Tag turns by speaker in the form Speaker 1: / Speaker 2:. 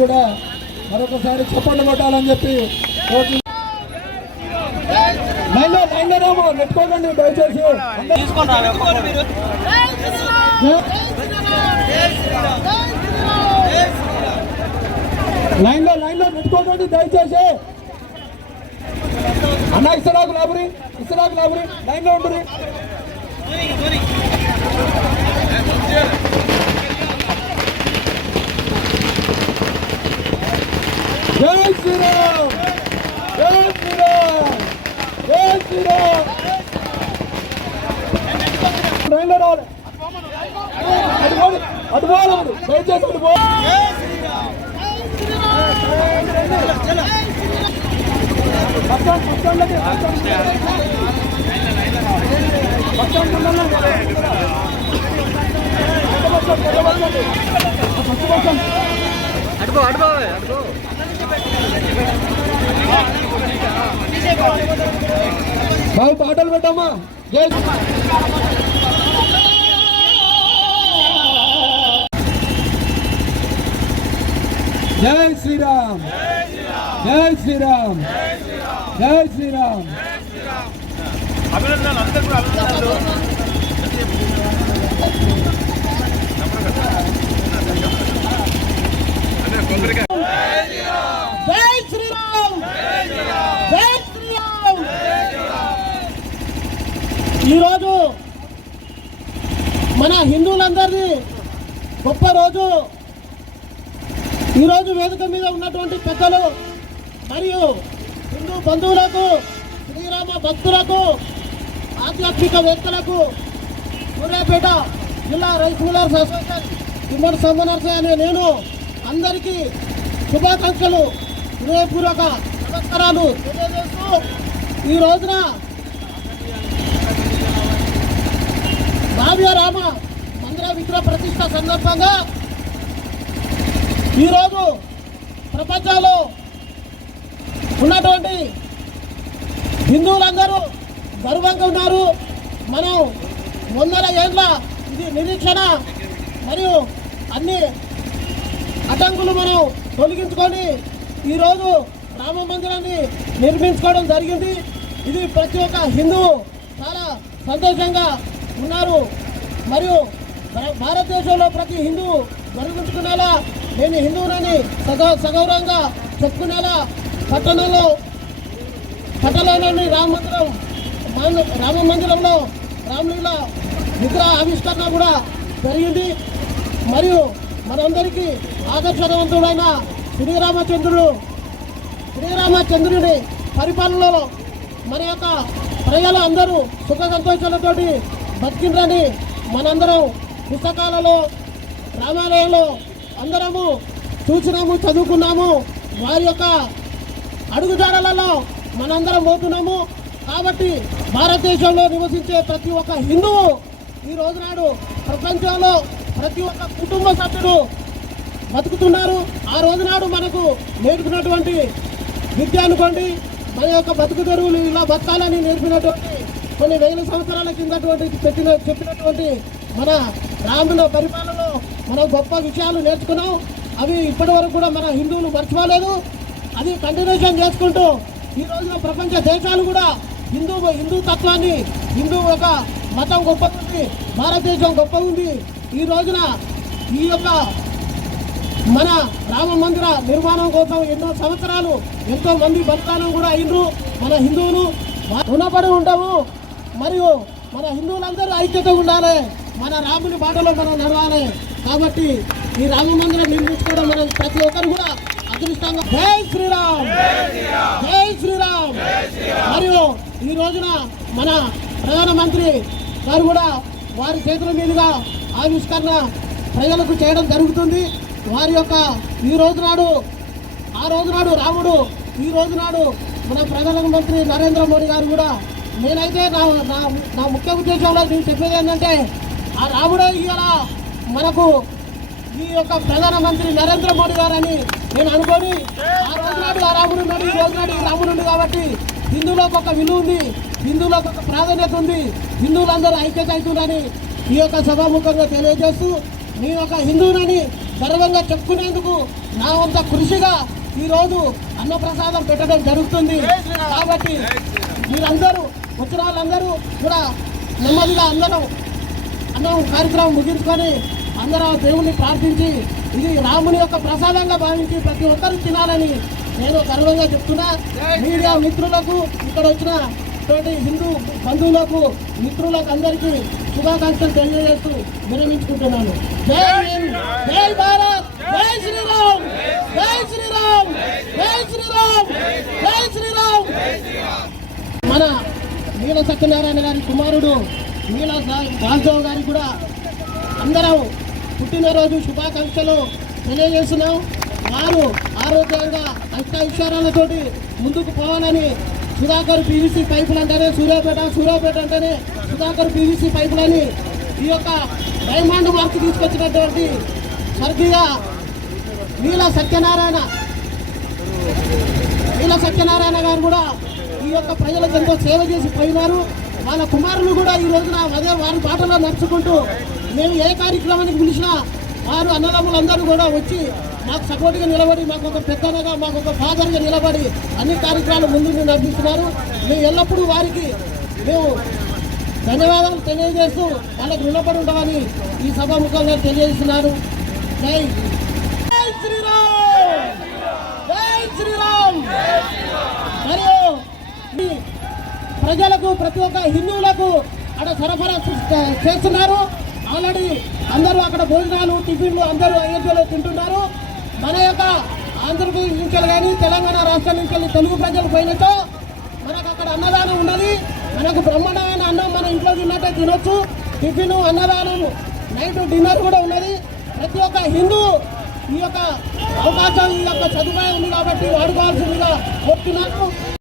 Speaker 1: కూడా మరొకసారి చప్పట్లు కొట్టాలని చెప్పి నెట్టుకోకండి దయచేసి. లైన్లో లైన్లో నెట్టుకోకండి దయచేసి. అన్న ఇస్తరాకు లాబరి ఇస్తరాకు లాబరి లైన్లో ఉంటుంది జై శ్రీరామ్ జై శ్రీరామ్ జై శ్రీరామ్ లైన్లో రావాలి దయచేసి అటు
Speaker 2: అడుగు అడుగు అడుగు
Speaker 1: బాబు పాటలు పెట్టమ్మా జై జై శ్రీరామ్. జై శ్రీరామ్. జై శ్రీరామ్.
Speaker 2: అభినందనలు అందరూ కూడా అభినందనలు.
Speaker 3: జై శ్రీరామ్ జై శ్రీరామ్ ఈరోజు మన హిందువులందరిది గొప్ప రోజు ఈరోజు వేదిక మీద ఉన్నటువంటి పెద్దలు మరియు హిందూ బంధువులకు శ్రీరామ భక్తులకు ఆధ్యాత్మిక వ్యక్తులకు సూర్యాపేట జిల్లా రైస్ మిల్లర్స్ అసోసియేషన్ తిమ్మర్ అనే నేను అందరికీ శుభాకాంక్షలు హృదయపూర్వక నమస్కారాలు తెలియజేస్తూ ఈ రోజున భావ్యరామ మందిర విగ్రహ ప్రతిష్ట సందర్భంగా ఈరోజు ప్రపంచంలో ఉన్నటువంటి హిందువులందరూ గర్వంగా ఉన్నారు. మనం వందల ఏళ్ళ ఇది నిరీక్షణ మరియు అన్ని అడ్డంకులు మనం తొలగించుకొని ఈరోజు రామ మందిరాన్ని నిర్మించుకోవడం జరిగింది. ఇది ప్రతి ఒక్క హిందువు చాలా సంతోషంగా ఉన్నారు. మరియు భారతదేశంలో ప్రతి హిందువు గర్వించుకునేలా నేను హిందువునని సగ సగౌరవంగా చెప్పుకునేల పట్టణంలో పట్టణంలోని రామ మందిరం రామ మందిరంలో రామలీల విగ్రహ ఆవిష్కరణ కూడా జరిగింది. మరియు మనందరికీ ఆదర్శవంతుడైన శ్రీరామచంద్రుడు శ్రీరామచంద్రుని పరిపాలనలో మన యొక్క ప్రజలు అందరూ సుఖ సంతోషాలతోటి బతికిండ్రని మనందరం పుస్తకాలలో రామాలయంలో అందరము చూసినాము చదువుకున్నాము. వారి యొక్క అడుగుజాడలలో మనందరం పోతున్నాము. కాబట్టి భారతదేశంలో నివసించే ప్రతి ఒక్క హిందువు ఈ రోజునాడు ప్రపంచంలో ప్రతి ఒక్క కుటుంబ సభ్యుడు బతుకుతున్నారు. ఆ రోజునాడు మనకు నేర్పినటువంటి విద్య అనుకోండి మన యొక్క బతుకు తెరువులు ఇలా బతకాలని నేర్పినటువంటి కొన్ని వేల సంవత్సరాల కిందటువంటి చెప్పిన చెప్పినటువంటి మన రాముల పరిపాలన మనం గొప్ప విషయాలు నేర్చుకున్నాం. అవి ఇప్పటి వరకు కూడా మన హిందువులు మర్చిపోలేదు. అది కంటిన్యూషన్ చేసుకుంటూ ఈ రోజున ప్రపంచ దేశాలు కూడా హిందూ హిందూ తత్వాన్ని హిందూ ఒక మతం గొప్ప ఉంది భారతదేశం గొప్ప ఉంది. ఈ రోజున ఈ యొక్క మన రామ మందిర నిర్మాణం కోసం ఎన్నో సంవత్సరాలు ఎంతో మంది బలిదానం కూడా అయినరు మన హిందువులు. రుణపడి ఉంటాము మరియు మన హిందువులందరూ ఐక్యత ఉండాలి. మన రాముని బాటలో మనం నడవాలి. కాబట్టి ఈ రామ మందిరం నిర్మించుకోవడం మనం ప్రతి ఒక్కరు కూడా అదృష్టంగా జై శ్రీరామ్! జై శ్రీరామ్! మరియు ఈ రోజున మన ప్రధానమంత్రి గారు కూడా వారి చేతుల మీదుగా ఆవిష్కరణ ప్రజలకు చేయడం జరుగుతుంది. వారి యొక్క ఈ రోజు నాడు ఆ రోజు నాడు రాముడు ఈ రోజు నాడు మన ప్రధానమంత్రి నరేంద్ర మోడీ గారు కూడా నేనైతే నా నా నా ముఖ్య ఉద్దేశంలో నేను చెప్పేది ఏంటంటే ఆ రాముడే ఇవాళ మనకు ఈ యొక్క ప్రధానమంత్రి నరేంద్ర మోడీ గారని నేను అనుకోని ఆ రోజు నాడు ఆ రాముడు ఉన్నాడు ఈ నాడు ఈ రాముడు ఉంది కాబట్టి హిందువులకు ఒక విలువ ఉంది హిందువులకు ఒక ప్రాధాన్యత ఉంది హిందువులందరూ ఐక్యత అవుతుందని ఈ యొక్క సభాముఖంగా తెలియజేస్తూ మీ యొక్క హిందువునని గర్వంగా చెప్పుకునేందుకు నా వంత కృషిగా ఈరోజు అన్నప్రసాదం పెట్టడం జరుగుతుంది. కాబట్టి మీరందరూ వచ్చిన వాళ్ళందరూ కూడా నెమ్మదిగా అందరం అన్నం కార్యక్రమం ముగించుకొని అందరం దేవుణ్ణి ప్రార్థించి ఇది రాముని యొక్క ప్రసాదంగా భావించి ప్రతి ఒక్కరూ తినాలని నేను గర్వంగా చెప్తున్నా. మీడియా మిత్రులకు ఇక్కడ వచ్చిన తోటి హిందూ బంధువులకు మిత్రులకు అందరికీ శుభాకాంక్షలు తెలియజేస్తూ విరమించుకుంటున్నాను. జై హింద్ జై భారత్ జై శ్రీరామ్ జై శ్రీరామ్ జై శ్రీరామ్ జై శ్రీరామ్. మన నీల సత్యనారాయణ గారి కుమారుడు నీల వాసుదేవ్ గారికి కూడా అందరం పుట్టినరోజు శుభాకాంక్షలు తెలియజేస్తున్నాం. వారు ఆరోగ్యంగా అష్టైశ్వర్యాలతోటి ముందుకు పోవాలని సుధాకర్ పీవీసీ పైపులు అంటేనే సూర్యాపేట సూర్యాపేట అంటేనే సుధాకర్ పీవీసీ పైపులని ఈ యొక్క డైమండ్ మార్క్ తీసుకొచ్చినటువంటి స్వర్గీయ నీల సత్యనారాయణ. నీల సత్యనారాయణ గారు కూడా ఈ యొక్క ప్రజలకు ఎంతో సేవ చేసి పోయినారు. వాళ్ళ కుమారులు కూడా ఈ రోజున అదే వారి బాటలో నడుచుకుంటూ మేము ఏ కార్యక్రమానికి పిలిచినా వారు అన్నదమ్ములందరూ కూడా వచ్చి మాకు సపోర్ట్గా నిలబడి మాకు ఒక పెద్దనగా మాకు ఒక ఫాదర్గా నిలబడి అన్ని కార్యక్రమాలు ముందుకు నడిపిస్తున్నారు. మేము ఎల్లప్పుడూ వారికి మేము ధన్యవాదాలు తెలియజేస్తూ వాళ్ళకు రుణపడి ఉంటామని ఈ సభాముఖంగా తెలియజేస్తున్నారు. జై శ్రీరామ్! జై శ్రీరామ్! మరియు ప్రజలకు ప్రతి ఒక్క హిందువులకు అక్కడ సరఫరా చేస్తున్నారు. ఆల్రెడీ అందరూ అక్కడ భోజనాలు టిఫిన్లు అందరూ అయోధ్యలో తింటున్నారు. మన యొక్క ఆంధ్రప్రదేశ్ నుంచి కానీ తెలంగాణ రాష్ట్రం నుంచి వెళ్ళి తెలుగు ప్రజలు పోయినతో మనకు అక్కడ అన్నదానం ఉన్నది. మనకు బ్రహ్మాండమైన అన్నం మన ఇంట్లో తిన్నట్టే తినొచ్చు. టిఫిన్ అన్నదానం నైట్ డిన్నర్ కూడా ఉన్నది. ప్రతి ఒక్క హిందూ ఈ యొక్క అవకాశం ఈ యొక్క సదుపాయం ఉంది కాబట్టి వాడుకోవాల్సిందిగా కోరుతున్నాను.